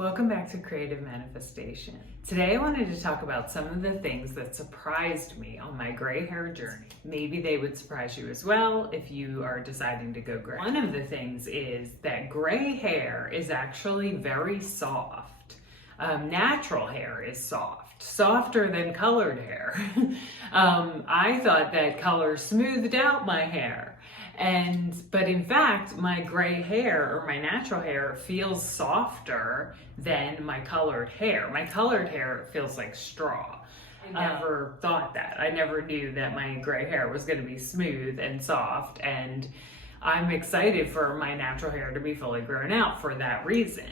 Welcome back to Creative Manifestation. Today I wanted to talk about some of the things that surprised me on my gray hair journey. Maybe they would surprise you as well if you are deciding to go gray. One of the things is that gray hair is actually very soft. Natural hair is soft, softer than colored hair. I thought that color smoothed out my hair. But in fact, my gray hair or my natural hair feels softer than my colored hair. My colored hair feels like straw. I never thought that. I never knew that my gray hair was going to be smooth and soft, and I'm excited for my natural hair to be fully grown out for that reason.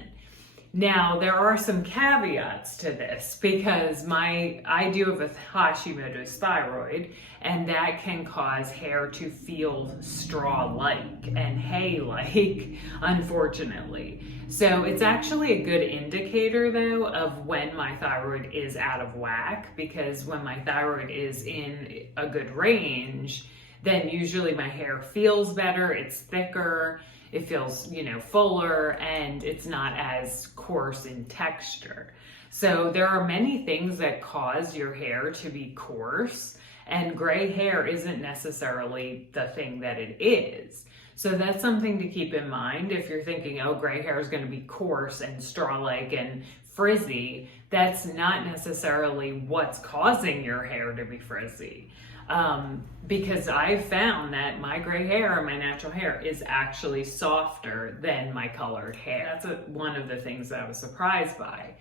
Now, there are some caveats to this because I do have a Hashimoto's thyroid, and that can cause hair to feel straw-like and hay-like, unfortunately. So it's actually a good indicator, though, of when my thyroid is out of whack, because when my thyroid is in a good range, then usually my hair feels better, it's thicker, it feels, fuller, and it's not as coarse in texture. So there are many things that cause your hair to be coarse, and gray hair isn't necessarily the thing that it is. So that's something to keep in mind. If you're thinking, oh, gray hair is going to be coarse and straw-like and frizzy, that's not necessarily what's causing your hair to be frizzy. Because I've found that my gray hair and my natural hair is actually softer than my colored hair. That's one of the things that I was surprised by.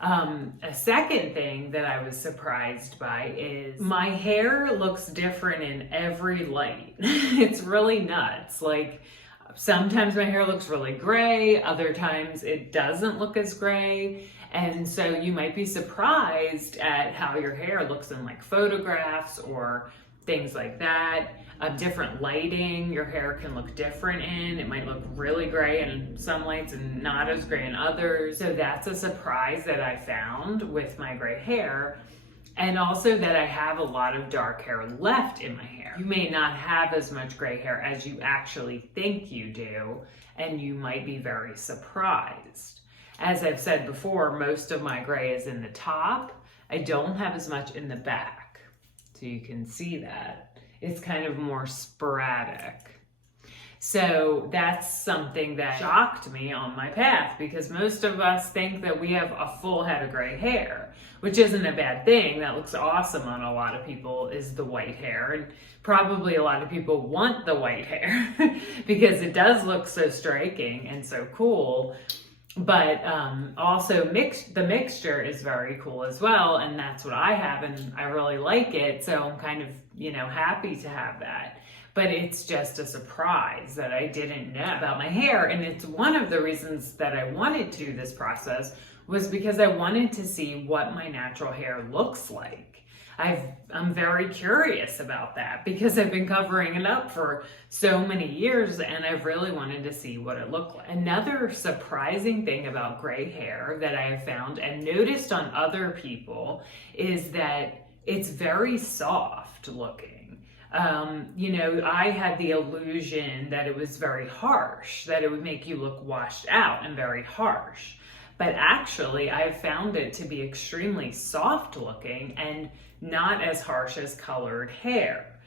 A second thing that I was surprised by is my hair looks different in every light. It's really nuts. Like, sometimes my hair looks really gray, other times it doesn't look as gray. And so you might be surprised at how your hair looks in like photographs or things like that. Different lighting, your hair can look different in. It might look really gray in some lights and not as gray in others. So that's a surprise that I found with my gray hair. And also that I have a lot of dark hair left in my hair. You may not have as much gray hair as you actually think you do, and you might be very surprised. As I've said before, most of my gray is in the top. I don't have as much in the back. So you can see that. It's kind of more sporadic. So that's something that shocked me on my path, because most of us think that we have a full head of gray hair, which isn't a bad thing. That looks awesome on a lot of people, is the white hair. And probably a lot of people want the white hair because it does look so striking and so cool. But also the mixture is very cool as well, and that's what I have, and I really like it, so I'm kind of, happy to have that. But it's just a surprise that I didn't know about my hair, and it's one of the reasons that I wanted to do this process was because I wanted to see what my natural hair looks like. I'm very curious about that because I've been covering it up for so many years, and I've really wanted to see what it looked like. Another surprising thing about gray hair that I have found and noticed on other people is that it's very soft looking. I had the illusion that it was very harsh, that it would make you look washed out and very harsh. But actually, I've found it to be extremely soft looking and not as harsh as colored hair.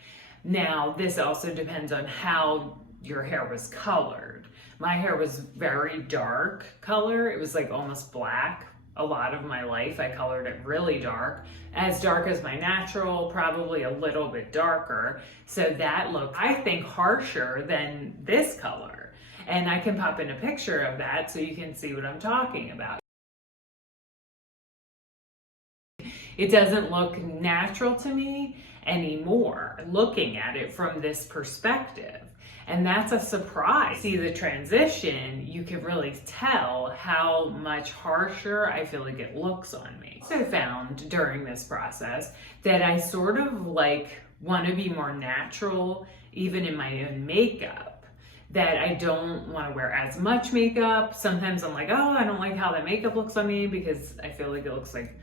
Now, this also depends on how your hair was colored. My hair was very dark color. It was like almost black. A lot of my life, I colored it really dark as my natural, probably a little bit darker. So that looked, I think, harsher than this color. And I can pop in a picture of that so you can see what I'm talking about. It doesn't look natural to me anymore, looking at it from this perspective. And that's a surprise. See the transition, you can really tell how much harsher I feel like it looks on me. I also found during this process that I sort of want to be more natural, even in my own makeup. That I don't want to wear as much makeup. Sometimes I'm like, oh, I don't like how that makeup looks on me because I feel like it looks like,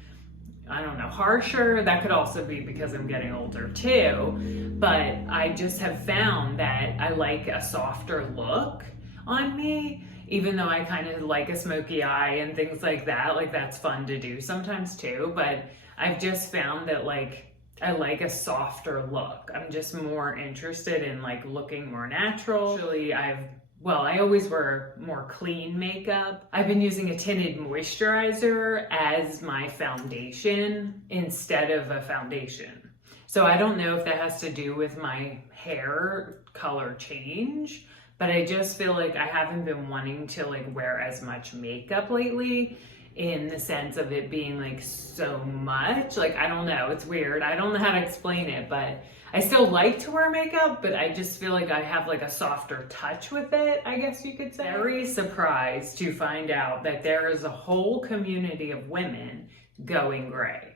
I don't know, harsher. That could also be because I'm getting older too. But I just have found that I like a softer look on me. even though I kind of like a smoky eye and things like that, like that's fun to do sometimes too. But I've just found that like I like a softer look. I'm just more interested in like looking more natural. Actually, I always wear more clean makeup. I've been using a tinted moisturizer as my foundation instead of a foundation. So I don't know if that has to do with my hair color change, but I just feel like I haven't been wanting to like wear as much makeup lately, in the sense of it being like so much. Like, I don't know, it's weird. I don't know how to explain it, but I still like to wear makeup, but I just feel like I have like a softer touch with it, I guess you could say. Very surprised to find out that there is a whole community of women going gray.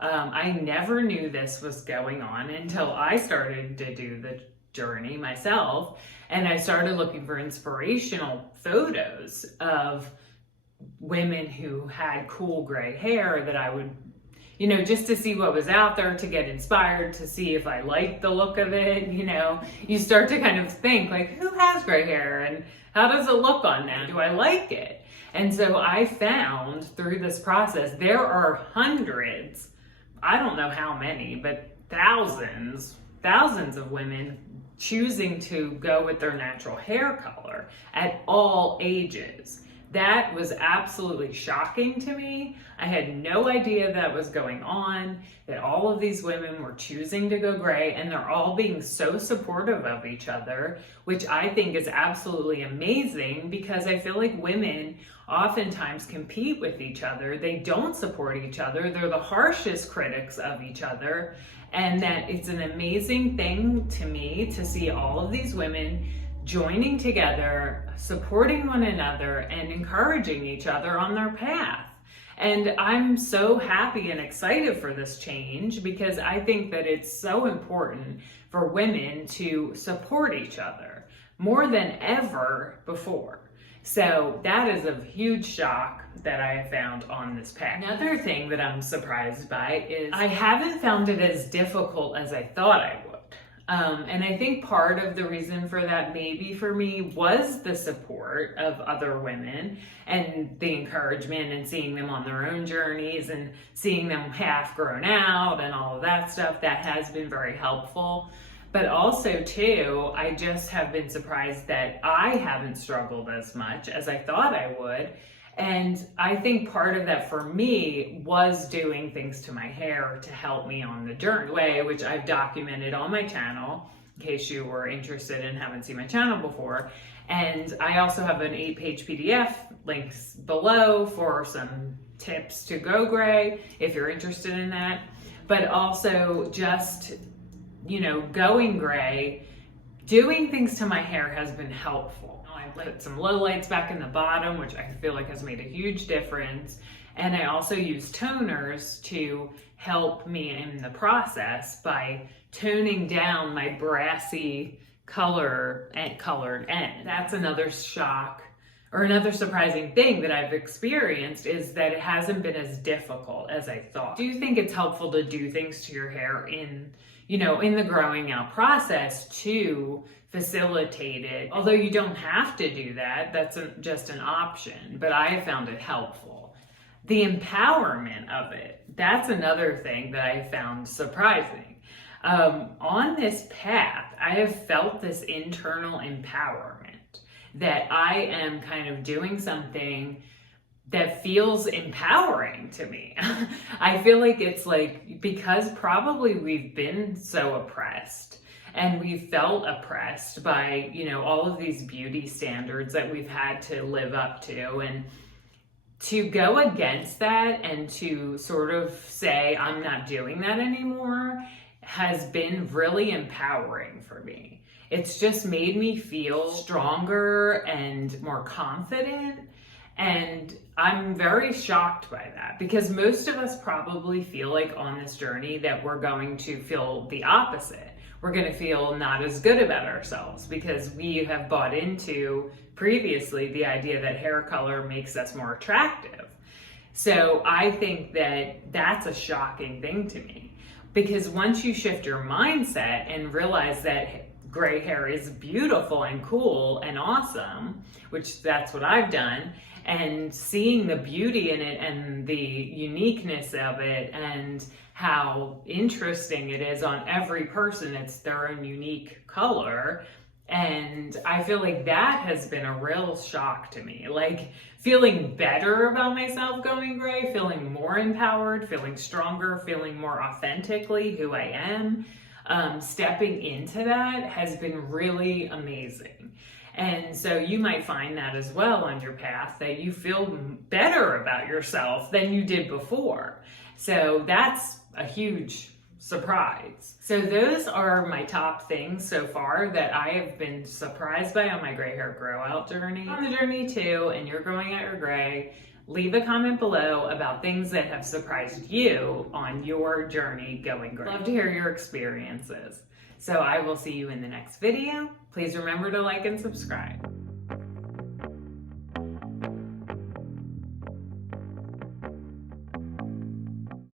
I never knew this was going on until I started to do the journey myself, and I started looking for inspirational photos of women who had cool gray hair that I would, just to see what was out there, to get inspired, to see if I liked the look of it. You start to kind of think like, who has gray hair and how does it look on them? Do I like it? And so I found through this process, there are hundreds, I don't know how many, but thousands of women choosing to go with their natural hair color at all ages. That was absolutely shocking to me. I had no idea that was going on, that all of these women were choosing to go gray, and they're all being so supportive of each other, which I think is absolutely amazing, because I feel like women oftentimes compete with each other. They don't support each other. They're the harshest critics of each other. And that it's an amazing thing to me to see all of these women joining together, supporting one another, and encouraging each other on their path. And I'm so happy and excited for this change, because I think that it's so important for women to support each other more than ever before. So that is a huge shock that I have found on this path. Another thing that I'm surprised by is I haven't found it as difficult as I thought I would. And I think part of the reason for that, maybe for me, was the support of other women and the encouragement, and seeing them on their own journeys and seeing them half grown out and all of that stuff. That has been very helpful. But also too, I just have been surprised that I haven't struggled as much as I thought I would. And I think part of that for me was doing things to my hair to help me on the journey way, which I've documented on my channel, in case you were interested and haven't seen my channel before. And I also have an 8-page PDF, links below, for some tips to go gray if you're interested in that. But also just, going gray, doing things to my hair has been helpful. I put some lowlights back in the bottom, which I feel like has made a huge difference. And I also use toners to help me in the process by toning down my brassy colored end. That's another shock, or another surprising thing that I've experienced, is that it hasn't been as difficult as I thought. Do you think it's helpful to do things to your hair in the growing out process to facilitate it? Although you don't have to do that, that's just an option, but I have found it helpful. The empowerment of it, that's another thing that I found surprising. On this path, I have felt this internal empowerment, that I am kind of doing something that feels empowering to me. I feel like it's like, because probably we've been so oppressed, and we've felt oppressed by, all of these beauty standards that we've had to live up to. And to go against that and to sort of say, I'm not doing that anymore, has been really empowering for me. It's just made me feel stronger and more confident. And I'm very shocked by that, because most of us probably feel like on this journey that we're going to feel the opposite. We're going to feel not as good about ourselves, because we have bought into previously the idea that hair color makes us more attractive. So I think that that's a shocking thing to me, because once you shift your mindset and realize that gray hair is beautiful and cool and awesome, which that's what I've done, and seeing the beauty in it and the uniqueness of it and how interesting it is on every person. It's their own unique color. And I feel like that has been a real shock to me. Like feeling better about myself going gray, feeling more empowered, feeling stronger, feeling more authentically who I am. Stepping into that has been really amazing. And so you might find that as well on your path, that you feel better about yourself than you did before. So that's a huge surprise. So those are my top things so far that I have been surprised by on my gray hair grow out journey. On the journey too, and you're growing out your gray, leave a comment below about things that have surprised you on your journey going gray. Love to hear your experiences. So I will see you in the next video. Please remember to like and subscribe.